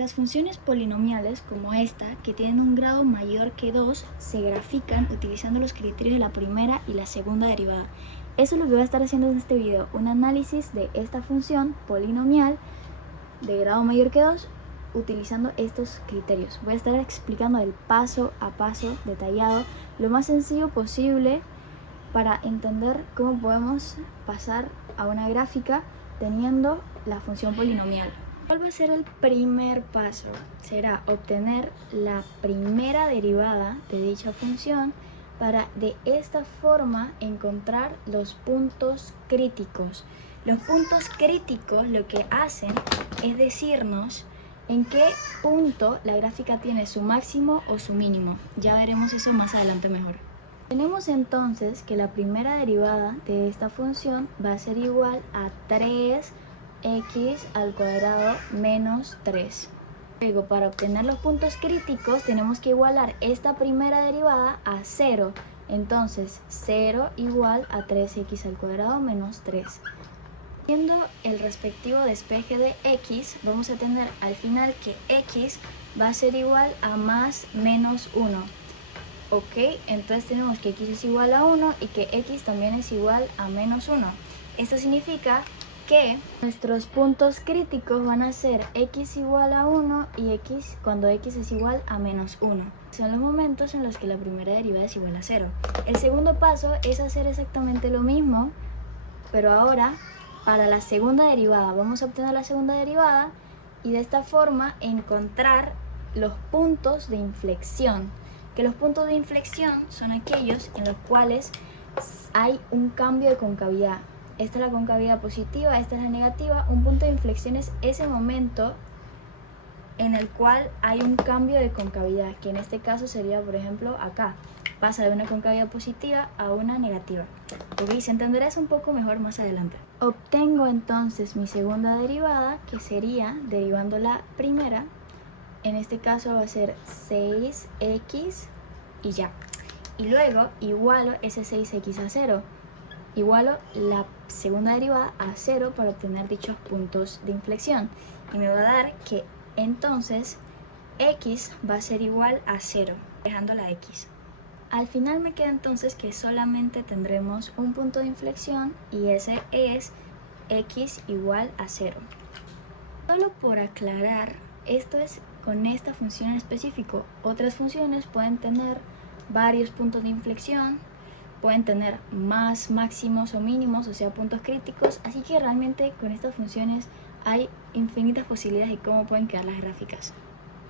Las funciones polinomiales como esta, que tienen un grado mayor que 2, se grafican utilizando los criterios de la primera y la segunda derivada. Eso es lo que voy a estar haciendo en este video, un análisis de esta función polinomial de grado mayor que 2 utilizando estos criterios. Voy a estar explicando el paso a paso detallado, lo más sencillo posible para entender cómo podemos pasar a una gráfica teniendo la función polinomial. ¿Cuál va a ser el primer paso? Será obtener la primera derivada de dicha función para de esta forma encontrar los puntos críticos. Los puntos críticos lo que hacen es decirnos en qué punto la gráfica tiene su máximo o su mínimo. Ya veremos eso más adelante mejor. Tenemos entonces que la primera derivada de esta función va a ser igual a 3x al cuadrado menos 3. Luego, para obtener los puntos críticos tenemos que igualar esta primera derivada a 0. Entonces 0 igual a 3x al cuadrado menos 3. Viendo el respectivo despeje de x, vamos a tener al final que x va a ser igual a más menos 1. Ok, entonces tenemos que x es igual a 1 y que x también es igual a menos 1. Esto significa que nuestros puntos críticos van a ser x igual a 1 y x cuando x es igual a menos 1. Son los momentos en los que la primera derivada es igual a 0. El segundo paso es hacer exactamente lo mismo, pero ahora para la segunda derivada. Vamos a obtener la segunda derivada y de esta forma encontrar los puntos de inflexión. Que los puntos de inflexión son aquellos en los cuales hay un cambio de concavidad. Esta es la concavidad positiva, esta es la negativa. Un punto de inflexión es ese momento en el cual hay un cambio de concavidad, que en este caso sería, por ejemplo, acá. Pasa de una concavidad positiva a una negativa. Ok, se entenderá eso un poco mejor más adelante. Obtengo entonces mi segunda derivada, que sería, derivando la primera, en este caso va a ser 6x y ya. Y luego igualo ese 6x a 0. Igualo la segunda derivada a 0 para obtener dichos puntos de inflexión. Y me va a dar que entonces x va a ser igual a 0, dejando la x. Al final me queda entonces que solamente tendremos un punto de inflexión y ese es x igual a 0. Solo por aclarar, esto es con esta función en específico. Otras funciones pueden tener varios puntos de inflexión, pueden tener más máximos o mínimos, o sea, puntos críticos, así que realmente con estas funciones hay infinitas posibilidades de cómo pueden quedar las gráficas.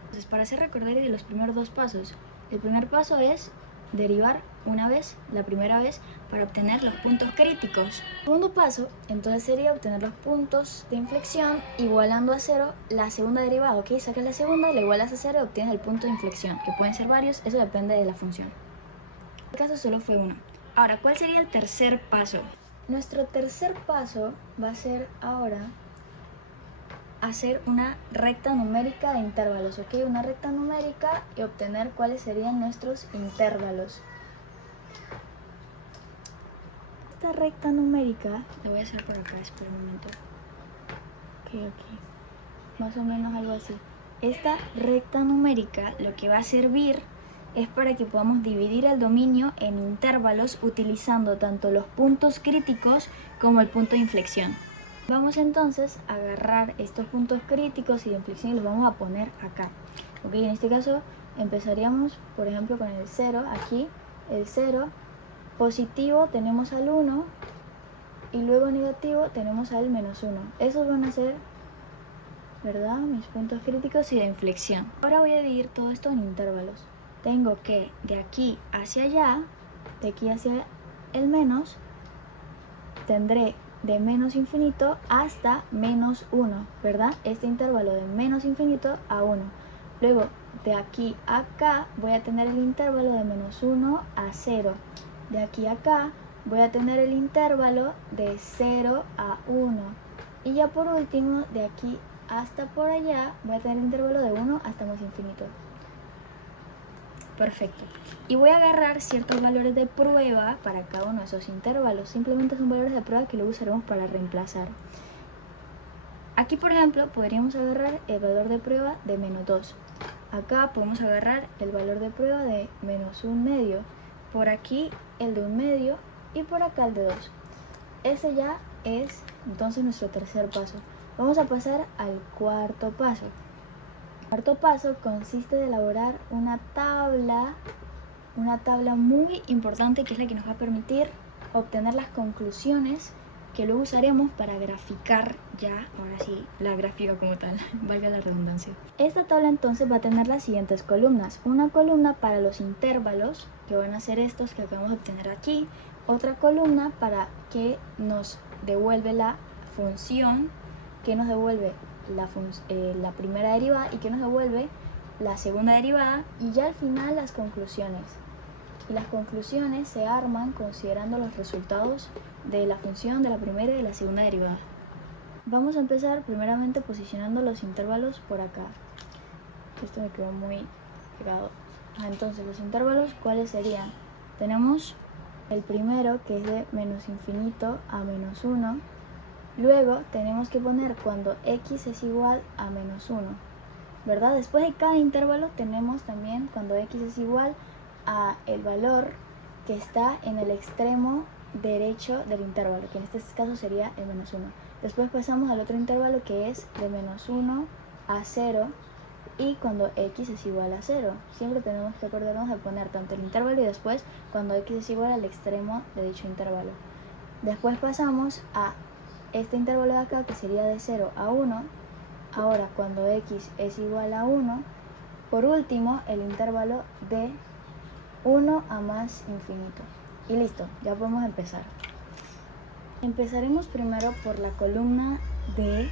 Entonces, para hacer recordario de los primeros dos pasos, el primer paso es derivar una vez, la primera vez, para obtener los puntos críticos. El segundo paso, entonces, sería obtener los puntos de inflexión igualando a 0 la segunda derivada. Ok, sacas la segunda, la igualas a 0 y obtienes el punto de inflexión, que pueden ser varios, eso depende de la función. En este caso solo fue uno. Ahora, ¿cuál sería el tercer paso? Nuestro tercer paso va a ser ahora hacer una recta numérica de intervalos, ¿ok? Una recta numérica y obtener cuáles serían nuestros intervalos. Esta recta numérica, la voy a hacer por acá, espera un momento. Ok. Más o menos algo así. Esta recta numérica lo que va a servir es para que podamos dividir el dominio en intervalos utilizando tanto los puntos críticos como el punto de inflexión. Vamos entonces a agarrar estos puntos críticos y de inflexión y los vamos a poner acá. Ok, en este caso empezaríamos, por ejemplo, con el 0. Aquí el 0, positivo tenemos al 1 y luego negativo tenemos al menos 1. Esos van a ser, ¿verdad?, mis puntos críticos y de inflexión. Ahora voy a dividir todo esto en intervalos. Tengo que de aquí hacia allá, de aquí hacia el menos, tendré de menos infinito hasta menos 1, ¿verdad? Este intervalo de menos infinito a 1. Luego, de aquí a acá voy a tener el intervalo de menos 1 a 0. De aquí a acá voy a tener el intervalo de 0 a 1. Y ya por último, de aquí hasta por allá voy a tener el intervalo de 1 hasta más infinito. Perfecto. Y voy a agarrar ciertos valores de prueba para cada uno de esos intervalos. Simplemente son valores de prueba que luego usaremos para reemplazar. Aquí, por ejemplo, podríamos agarrar el valor de prueba de menos 2. Acá podemos agarrar el valor de prueba de menos 1/2. Por aquí el de 1/2 y por acá el de 2. Ese ya es entonces nuestro tercer paso. Vamos a pasar al cuarto paso. El cuarto paso consiste de elaborar una tabla muy importante, que es la que nos va a permitir obtener las conclusiones que luego usaremos para graficar ya, ahora sí, la gráfica como tal, valga la redundancia. Esta tabla entonces va a tener las siguientes columnas. Una columna para los intervalos, que van a ser estos que acabamos de obtener aquí. Otra columna para que nos devuelve la función, que nos devuelve la primera derivada y que nos devuelve la segunda derivada. Y ya al final las conclusiones. Y las conclusiones se arman considerando los resultados de la función de la primera y de la segunda derivada. Vamos a empezar primeramente posicionando los intervalos por acá. Esto me quedó muy pegado. Entonces, los intervalos, ¿cuáles serían? Tenemos el primero, que es de menos infinito a menos 1. Luego tenemos que poner cuando x es igual a menos 1, ¿verdad? Después de cada intervalo tenemos también cuando x es igual a el valor que está en el extremo derecho del intervalo, que en este caso sería el menos 1. Después pasamos al otro intervalo, que es de menos 1 a 0, y cuando x es igual a 0. Siempre tenemos que acordarnos de poner tanto el intervalo y después cuando x es igual al extremo de dicho intervalo. Después pasamos a este intervalo de acá, que sería de 0 a 1. Ahora cuando x es igual a 1. Por último, el intervalo de 1 a más infinito. Y listo, ya podemos empezar. Empezaremos primero por la columna de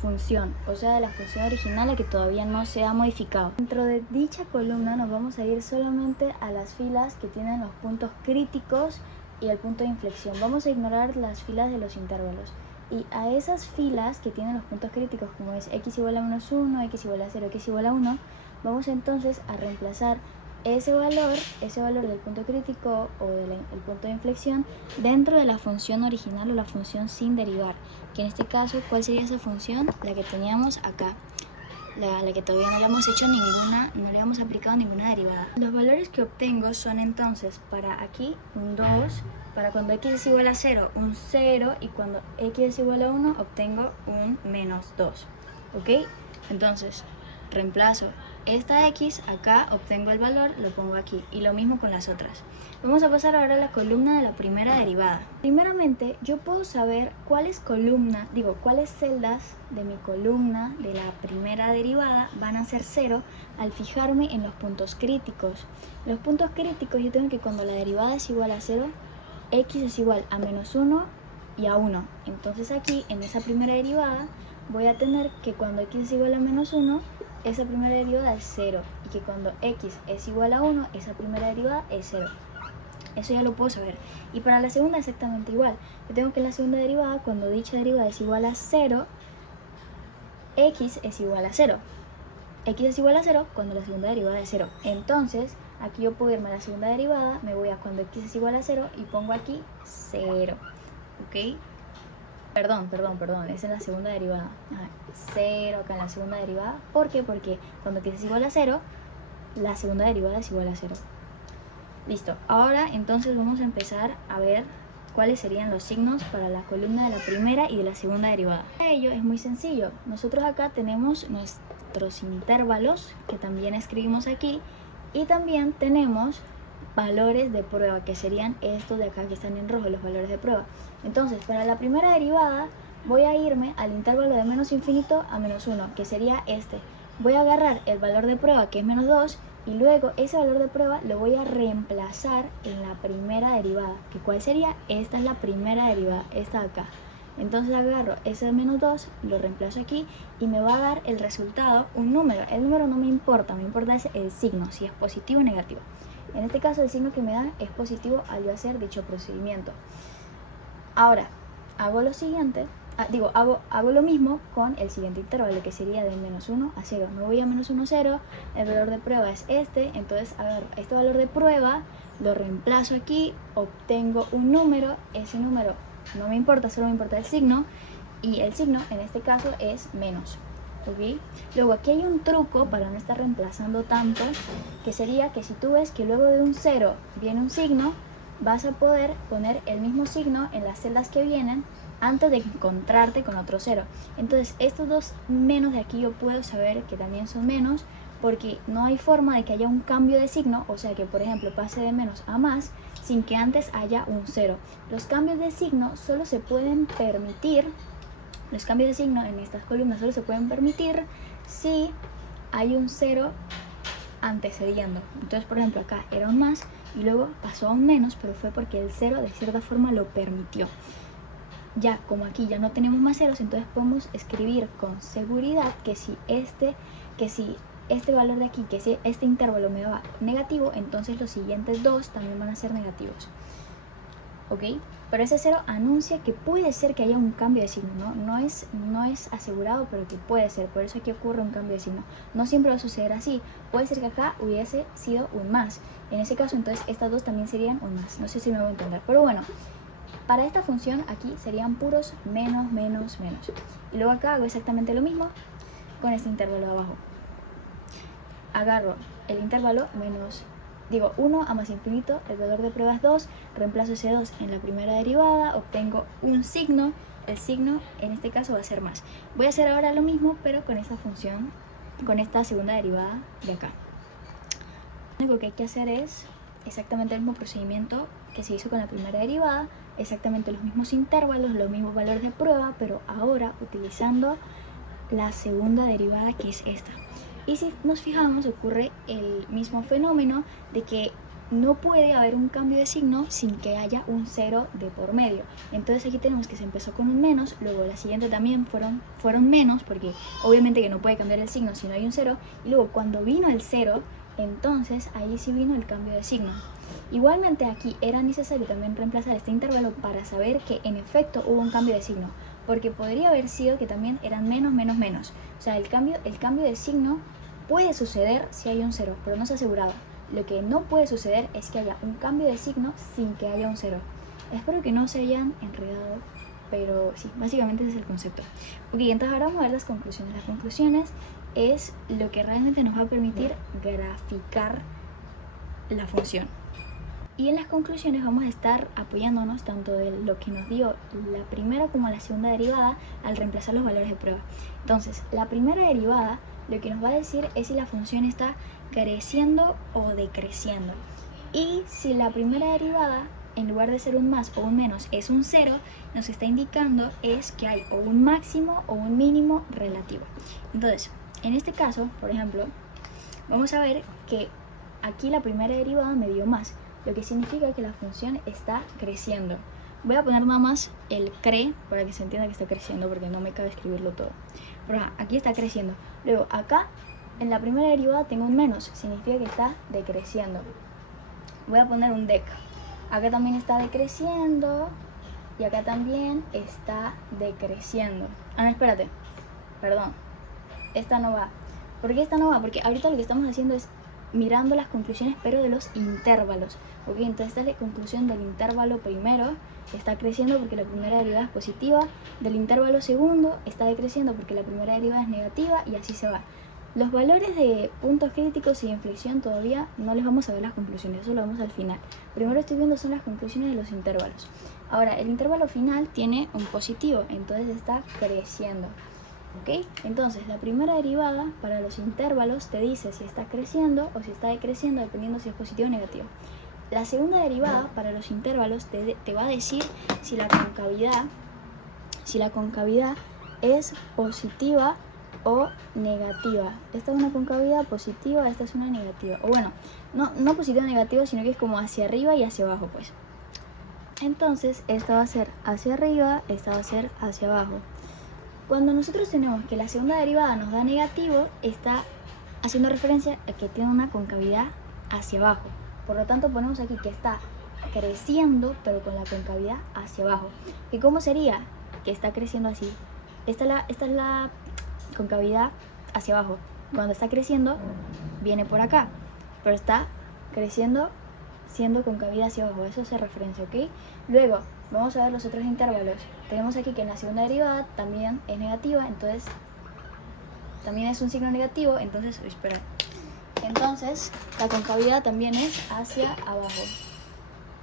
función, o sea, de la función original, la que todavía no se ha modificado. Dentro de dicha columna nos vamos a ir solamente a las filas que tienen los puntos críticos y el punto de inflexión. Vamos a ignorar las filas de los intervalos. Y a esas filas que tienen los puntos críticos, como es x igual a menos 1, x igual a 0, x igual a 1, vamos entonces a reemplazar ese valor del punto crítico o del punto de inflexión dentro de la función original o la función sin derivar, que en este caso, ¿cuál sería esa función? La que teníamos acá, la que todavía no le hemos hecho ninguna, no le hemos aplicado ninguna derivada. Los valores que obtengo son entonces para aquí un 2, para cuando x es igual a 0 un 0, y cuando x es igual a 1 obtengo un menos 2, ¿ok? Entonces reemplazo esta x acá, obtengo el valor, lo pongo aquí, y lo mismo con las otras. Vamos a pasar ahora a la columna de la primera derivada. Primeramente, yo puedo saber cuáles celdas de mi columna de la primera derivada van a ser 0 al fijarme en los puntos críticos. Los puntos críticos, yo tengo que cuando la derivada es igual a 0, x es igual a menos 1 y a 1. Entonces aquí, en esa primera derivada, voy a tener que cuando x es igual a menos 1, esa primera derivada es 0, y que cuando x es igual a 1, esa primera derivada es 0. Eso ya lo puedo saber. Y para la segunda exactamente igual. Yo tengo que la segunda derivada, cuando dicha derivada es igual a 0, x es igual a 0. X es igual a 0 cuando la segunda derivada es 0. Entonces, aquí yo puedo irme a la segunda derivada, me voy a cuando x es igual a 0 y pongo aquí 0. ¿Ok? Perdón, esa es la segunda derivada. 0 acá en la segunda derivada. ¿Por qué? Porque cuando x es igual a 0, la segunda derivada es igual a 0. Listo. Ahora entonces vamos a empezar a ver cuáles serían los signos para la columna de la primera y de la segunda derivada. Para ello es muy sencillo. Nosotros acá tenemos nuestros intervalos, que también escribimos aquí, y también tenemos valores de prueba, que serían estos de acá que están en rojo, los valores de prueba. Entonces, para la primera derivada voy a irme al intervalo de menos infinito a menos 1, que sería este. Voy a agarrar el valor de prueba, que es menos 2, y luego ese valor de prueba lo voy a reemplazar en la primera derivada, que ¿cuál sería? Esta es la primera derivada, esta de acá. Entonces agarro ese de menos 2, lo reemplazo aquí y me va a dar el resultado, un número. El número no me importa es el signo, si es positivo o negativo. En este caso el signo que me da es positivo al yo hacer dicho procedimiento. Ahora, hago lo siguiente, hago lo mismo con el siguiente intervalo, que sería de menos 1 a 0. Me voy a menos 1 a 0, el valor de prueba es este, entonces agarro este valor de prueba, lo reemplazo aquí, obtengo un número, ese número no me importa, solo me importa el signo, y el signo en este caso es menos. ¿Ok? Luego aquí hay un truco para no estar reemplazando tanto, que sería que si tú ves que luego de un 0 viene un signo, vas a poder poner el mismo signo en las celdas que vienen antes de encontrarte con otro 0. Entonces estos dos menos de aquí yo puedo saber que también son menos, porque no hay forma de que haya un cambio de signo, o sea que por ejemplo pase de menos a más sin que antes haya un 0. Los cambios de signo solo se pueden permitir, los cambios de signo en estas columnas solo se pueden permitir si hay un 0 antecediendo. Entonces, por ejemplo, acá era un más y luego pasó a un menos, pero fue porque el 0 de cierta forma lo permitió. Ya como aquí ya no tenemos más ceros, entonces podemos escribir con seguridad que si este valor de aquí, que si este intervalo me va negativo, entonces los siguientes dos también van a ser negativos. ¿Ok? Pero ese 0 anuncia que puede ser que haya un cambio de signo, ¿no? No es asegurado, pero que puede ser. Por eso aquí ocurre un cambio de signo. No siempre va a suceder así. Puede ser que acá hubiese sido un más. En ese caso, entonces, estas dos también serían un más. No sé si me voy a entender. Pero bueno, para esta función aquí serían puros menos, menos, menos. Y luego acá hago exactamente lo mismo con este intervalo de abajo. Agarro el intervalo menos... 1 a más infinito, el valor de prueba es 2, reemplazo ese 2 en la primera derivada, obtengo un signo, el signo en este caso va a ser más. Voy a hacer ahora lo mismo, pero con esta función, con esta segunda derivada de acá. Lo único que hay que hacer es exactamente el mismo procedimiento que se hizo con la primera derivada, exactamente los mismos intervalos, los mismos valores de prueba, pero ahora utilizando la segunda derivada, que es esta. Y si nos fijamos, ocurre el mismo fenómeno de que no puede haber un cambio de signo sin que haya un 0 de por medio. Entonces aquí tenemos que se empezó con un menos, luego la siguiente también fueron menos, porque obviamente que no puede cambiar el signo si no hay un 0, y luego cuando vino el 0, entonces ahí sí vino el cambio de signo. Igualmente aquí era necesario también reemplazar este intervalo para saber que en efecto hubo un cambio de signo, porque podría haber sido que también eran menos, menos, menos. O sea, el cambio de signo puede suceder si hay un 0, pero no es asegurado. Lo que no puede suceder es que haya un cambio de signo sin que haya un 0. Espero que no se hayan enredado, pero sí, básicamente ese es el concepto. Ok, entonces ahora vamos a ver las conclusiones. Las conclusiones es lo que realmente nos va a permitir graficar la función. Y en las conclusiones vamos a estar apoyándonos tanto de lo que nos dio la primera como la segunda derivada al reemplazar los valores de prueba. Entonces, la primera derivada lo que nos va a decir es si la función está creciendo o decreciendo. Y si la primera derivada, en lugar de ser un más o un menos, es un 0, nos está indicando es que hay o un máximo o un mínimo relativo. Entonces, en este caso, por ejemplo, vamos a ver que aquí la primera derivada me dio más, lo que significa que la función está creciendo. Voy a poner nada más el cre para que se entienda que está creciendo, porque no me cabe escribirlo todo. Pero aquí está creciendo. Luego acá en la primera derivada tengo un menos, significa que está decreciendo. Voy a poner un dec. Acá también está decreciendo y acá también está decreciendo. Ah, no, espérate. Perdón. Esta no va. ¿Por qué esta no va? Porque ahorita lo que estamos haciendo es mirando las conclusiones, pero de los intervalos. Ok, entonces esta es la conclusión del intervalo primero, está creciendo porque la primera derivada es positiva, del intervalo segundo está decreciendo porque la primera derivada es negativa, y así se va. Los valores de puntos críticos y de inflexión todavía no les vamos a ver las conclusiones, eso lo vemos al final. Primero estoy viendo son las conclusiones de los intervalos. Ahora, el intervalo final tiene un positivo, entonces está creciendo. ¿Ok? Entonces la primera derivada para los intervalos te dice si está creciendo o si está decreciendo, dependiendo si es positivo o negativo. La segunda derivada para los intervalos te va a decir si la concavidad es positiva o negativa. Esta es una concavidad positiva, esta es una negativa. O bueno, no positiva o negativa, sino que es como hacia arriba y hacia abajo, pues. Entonces esta va a ser hacia arriba, esta va a ser hacia abajo. Cuando nosotros tenemos que la segunda derivada nos da negativo, está haciendo referencia a que tiene una concavidad hacia abajo. Por lo tanto, ponemos aquí que está creciendo, pero con la concavidad hacia abajo. ¿Y cómo sería que está creciendo así? Esta es la concavidad hacia abajo. Cuando está creciendo, viene por acá, pero está creciendo siendo concavidad hacia abajo. Eso hace referencia, ¿ok? Luego, Vamos a ver los otros intervalos. Tenemos aquí que en la segunda derivada también es negativa, entonces también es un signo negativo, entonces, espera. Entonces, la concavidad también es hacia abajo.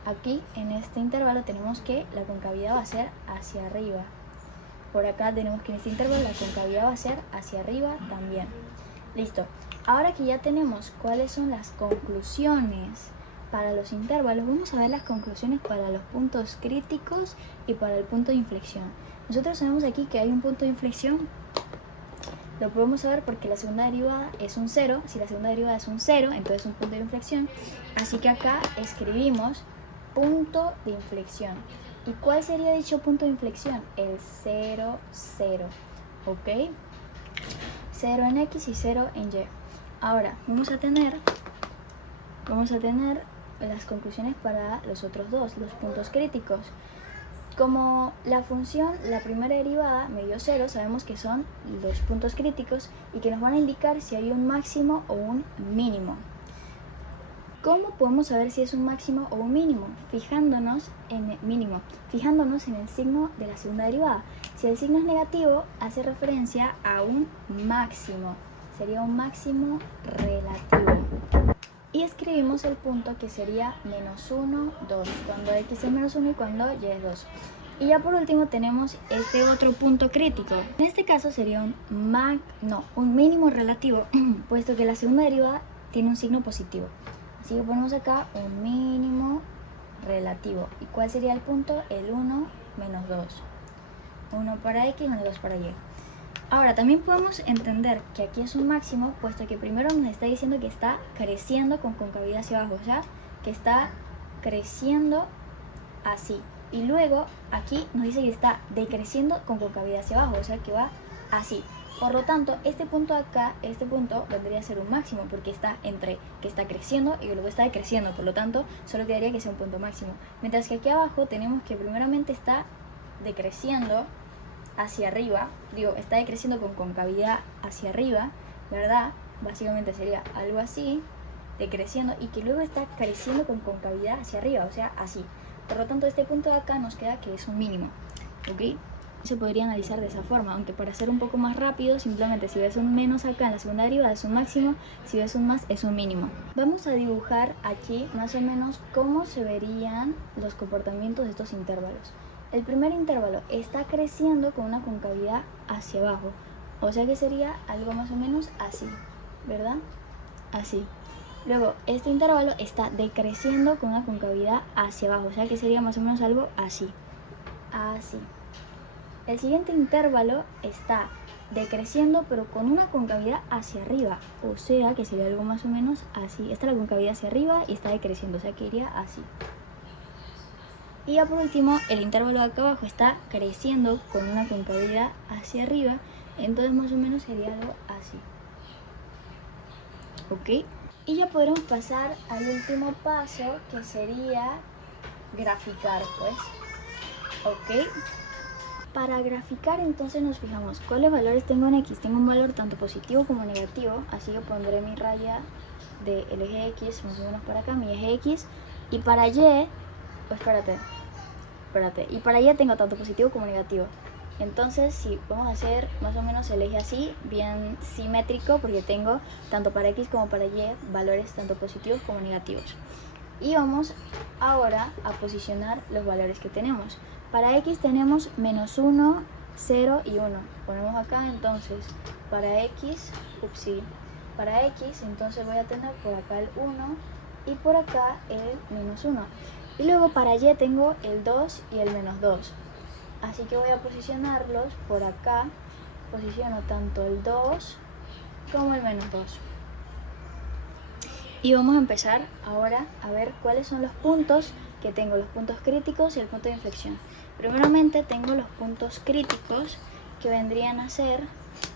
Aquí, en este intervalo, tenemos que la concavidad va a ser hacia arriba. Por acá tenemos que en este intervalo la concavidad va a ser hacia arriba también. Listo. Ahora que ya tenemos cuáles son las conclusiones para los intervalos, vamos a ver las conclusiones para los puntos críticos y para el punto de inflexión. Nosotros sabemos aquí que hay un punto de inflexión. Lo podemos saber porque la segunda derivada es un 0. Si la segunda derivada es un 0, entonces es un punto de inflexión. Así que acá escribimos punto de inflexión. ¿Y cuál sería dicho punto de inflexión? El 0, 0. ¿Ok? 0 en X y 0 en Y. Ahora, vamos a tener las conclusiones para los otros dos, los puntos críticos. Como la función, la primera derivada me dio 0, sabemos que son los puntos críticos y que nos van a indicar si hay un máximo o un mínimo. ¿Cómo podemos saber si es un máximo o un mínimo? Fijándonos en el signo de la segunda derivada. Si el signo es negativo, hace referencia a un máximo. Sería un máximo relativo. Y escribimos el punto que sería menos 1, 2, cuando X es menos 1 y cuando Y es 2. Y ya por último tenemos este otro punto crítico. En este caso sería un mínimo relativo, puesto que la segunda derivada tiene un signo positivo. Así que ponemos acá un mínimo relativo. ¿Y cuál sería el punto? El 1 menos 2. 1 para X menos 2 para Y. Ahora, también podemos entender que aquí es un máximo, puesto que primero nos está diciendo que está creciendo con concavidad hacia abajo, o sea, que está creciendo así. Y luego aquí nos dice que está decreciendo con concavidad hacia abajo, o sea, que va así. Por lo tanto, este punto acá, este punto vendría a ser un máximo, porque está entre que está creciendo y luego está decreciendo. Por lo tanto, solo quedaría que sea un punto máximo. Mientras que aquí abajo tenemos que primeramente está decreciendo hacia arriba, está decreciendo con concavidad hacia arriba, ¿verdad? Básicamente sería algo así, decreciendo, y que luego está creciendo con concavidad hacia arriba, o sea, así. Por lo tanto, este punto de acá nos queda que es un mínimo, ¿ok? Se podría analizar de esa forma, aunque para ser un poco más rápido, simplemente si ves un menos acá en la segunda derivada es un máximo, si ves un más es un mínimo. Vamos a dibujar aquí más o menos cómo se verían los comportamientos de estos intervalos. El primer intervalo está creciendo con una concavidad hacia abajo, o sea que sería algo más o menos así, ¿verdad? Así. Luego, este intervalo está decreciendo con una concavidad hacia abajo, o sea que sería más o menos algo así. Así. El siguiente intervalo está decreciendo pero con una concavidad hacia arriba, o sea que sería algo más o menos así. Esta es la concavidad hacia arriba y está decreciendo, o sea que iría así. Y ya por último, el intervalo de acá abajo está creciendo con una concavidad hacia arriba, entonces más o menos sería algo así. ¿Ok? Y ya podremos pasar al último paso, que sería graficar, pues. ¿Ok? Para graficar entonces nos fijamos cuáles valores tengo en X. Tengo un valor tanto positivo como negativo, así que pondré mi raya del eje X más o menos por acá, mi eje X. Y para Y, pues espérate. Y para Y tengo tanto positivo como negativo. Entonces sí, vamos a hacer más o menos el eje así, bien simétrico, porque tengo tanto para X como para Y valores tanto positivos como negativos. Y vamos ahora a posicionar los valores que tenemos. Para X tenemos menos 1, 0 y 1. Ponemos acá entonces para X, para X entonces voy a tener por acá el 1 y por acá el menos 1. Y luego para Y tengo el 2 y el menos 2. Así que voy a posicionarlos por acá. Posiciono tanto el 2 como el menos 2. Y vamos a empezar ahora a ver cuáles son los puntos que tengo, los puntos críticos y el punto de inflexión. Primeramente tengo los puntos críticos, que vendrían a ser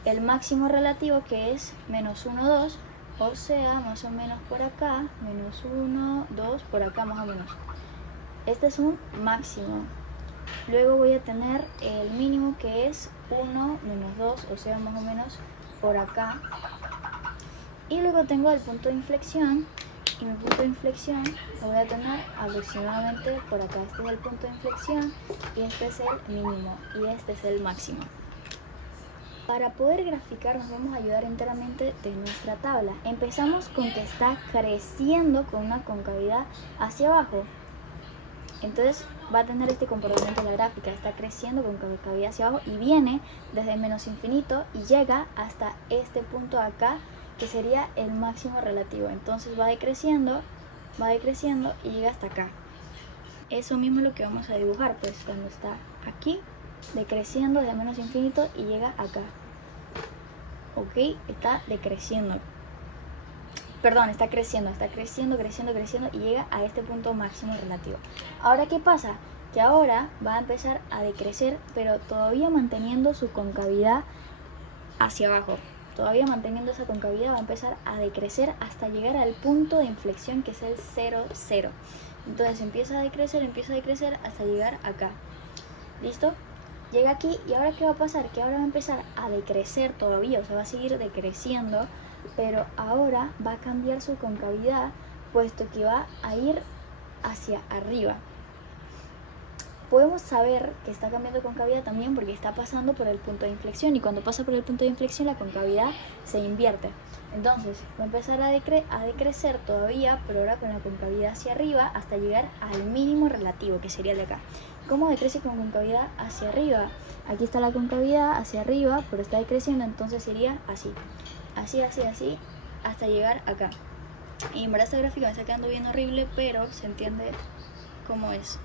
el máximo relativo, que es menos 1, 2, o sea, más o menos por acá, menos 1, 2, por acá más o menos. Este es un máximo. Luego voy a tener el mínimo, que es 1 menos 2, o sea, más o menos por acá. Y luego tengo el punto de inflexión, y mi punto de inflexión lo voy a tener aproximadamente por acá. Este es el punto de inflexión y este es el mínimo y este es el máximo. Para poder graficar nos vamos a ayudar enteramente de nuestra tabla. Empezamos con que está creciendo con una concavidad hacia abajo. Entonces va a tener este comportamiento de la gráfica, está creciendo con concavidad hacia abajo y viene desde menos infinito y llega hasta este punto de acá, que sería el máximo relativo. Entonces va decreciendo y llega hasta acá. Eso mismo es lo que vamos a dibujar, pues cuando está aquí, decreciendo desde menos infinito y llega acá. Ok, está decreciendo. Perdón, está creciendo y llega a este punto máximo relativo. Ahora, ¿qué pasa? Que ahora va a empezar a decrecer, pero todavía manteniendo su concavidad hacia abajo. Todavía manteniendo esa concavidad va a empezar a decrecer hasta llegar al punto de inflexión, que es el 0, 0. Entonces empieza a decrecer hasta llegar acá. ¿Listo? Llega aquí y ahora ¿qué va a pasar? Que ahora va a empezar a decrecer todavía, o sea, va a seguir decreciendo, pero ahora va a cambiar su concavidad, puesto que va a ir hacia arriba. Podemos saber que está cambiando de concavidad también porque está pasando por el punto de inflexión, y cuando pasa por el punto de inflexión la concavidad se invierte. Entonces va a empezar a decrecer todavía, pero ahora con la concavidad hacia arriba hasta llegar al mínimo relativo, que sería el de acá. ¿Cómo decrece con concavidad hacia arriba? Aquí está la concavidad hacia arriba, pero está decreciendo, entonces sería así, hasta llegar acá. Y en verdad esta gráfica me está quedando bien horrible, pero se entiende cómo es.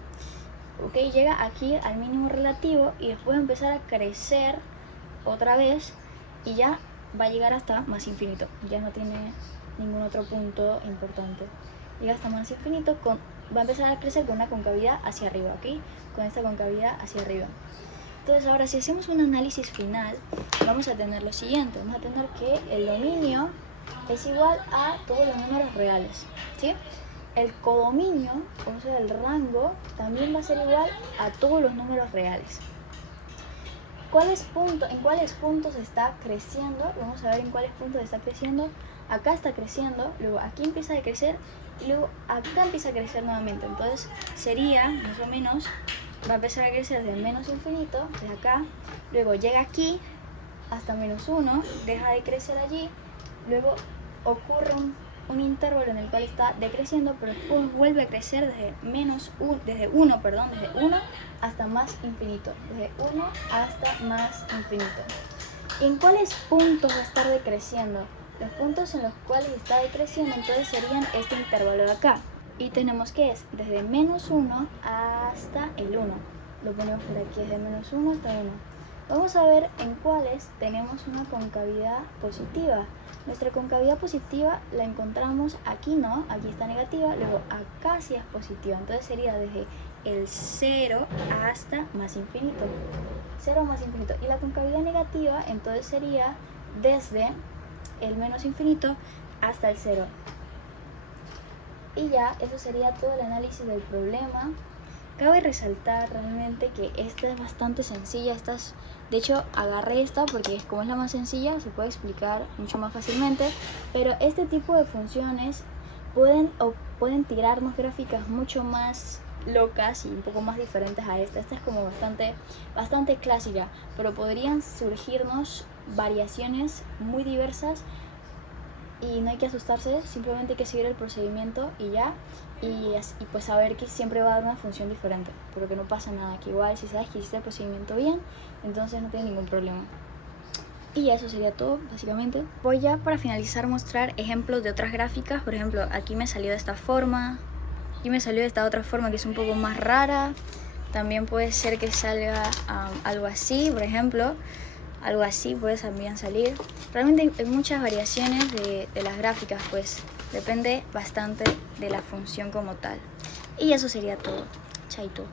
Ok, llega aquí al mínimo relativo y después va a empezar a crecer otra vez y ya va a llegar hasta más infinito. Ya no tiene ningún otro punto importante. Llega hasta más infinito, va a empezar a crecer con una concavidad hacia arriba, ¿ok? Con esta concavidad hacia arriba. Entonces ahora, si hacemos un análisis final, vamos a tener lo siguiente. Vamos a tener que el dominio es igual a todos los números reales, ¿sí? El codominio, o sea el rango, también va a ser igual a todos los números reales. ¿En cuáles puntos está creciendo? Vamos a ver en cuáles puntos está creciendo. Acá está creciendo, luego aquí empieza a decrecer y luego acá empieza a crecer nuevamente. Entonces sería, más o menos, va a empezar a crecer de menos infinito, de acá, luego llega aquí hasta menos 1, deja de crecer allí, luego ocurre un intervalo en el cual está decreciendo, pero después vuelve a crecer desde 1 hasta más infinito, desde 1 hasta más infinito. ¿Y en cuáles puntos va a estar decreciendo? Los puntos en los cuales está decreciendo entonces serían este intervalo de acá, y tenemos que es desde menos 1 hasta el 1. Lo ponemos por aquí, desde menos 1 hasta 1. Vamos a ver en cuáles tenemos una concavidad positiva. Nuestra concavidad positiva la encontramos aquí, ¿no? Aquí está negativa, luego acá sí es positiva. Entonces sería desde el 0 hasta más infinito. 0 más infinito. Y la concavidad negativa entonces sería desde el menos infinito hasta el 0. Y ya, eso sería todo el análisis del problema. Cabe resaltar realmente que esta es bastante sencilla. De hecho, agarré esta porque como es la más sencilla, se puede explicar mucho más fácilmente. Pero este tipo de funciones pueden tirarnos gráficas mucho más locas y un poco más diferentes a esta. Esta es como bastante clásica, pero podrían surgirnos variaciones muy diversas. Y no hay que asustarse, simplemente hay que seguir el procedimiento y ya, y pues saber que siempre va a dar una función diferente, pero que no pasa nada, que igual si sabes que hiciste el procedimiento bien, entonces no tienes ningún problema. Y ya eso sería todo, básicamente. Voy ya para finalizar mostrar ejemplos de otras gráficas. Por ejemplo, aquí me salió de esta forma, aquí me salió de esta otra forma que es un poco más rara. También puede ser que salga algo así, por ejemplo. Algo así puede también salir. Realmente hay muchas variaciones de las gráficas, pues depende bastante de la función como tal. Y eso sería todo. Chaito.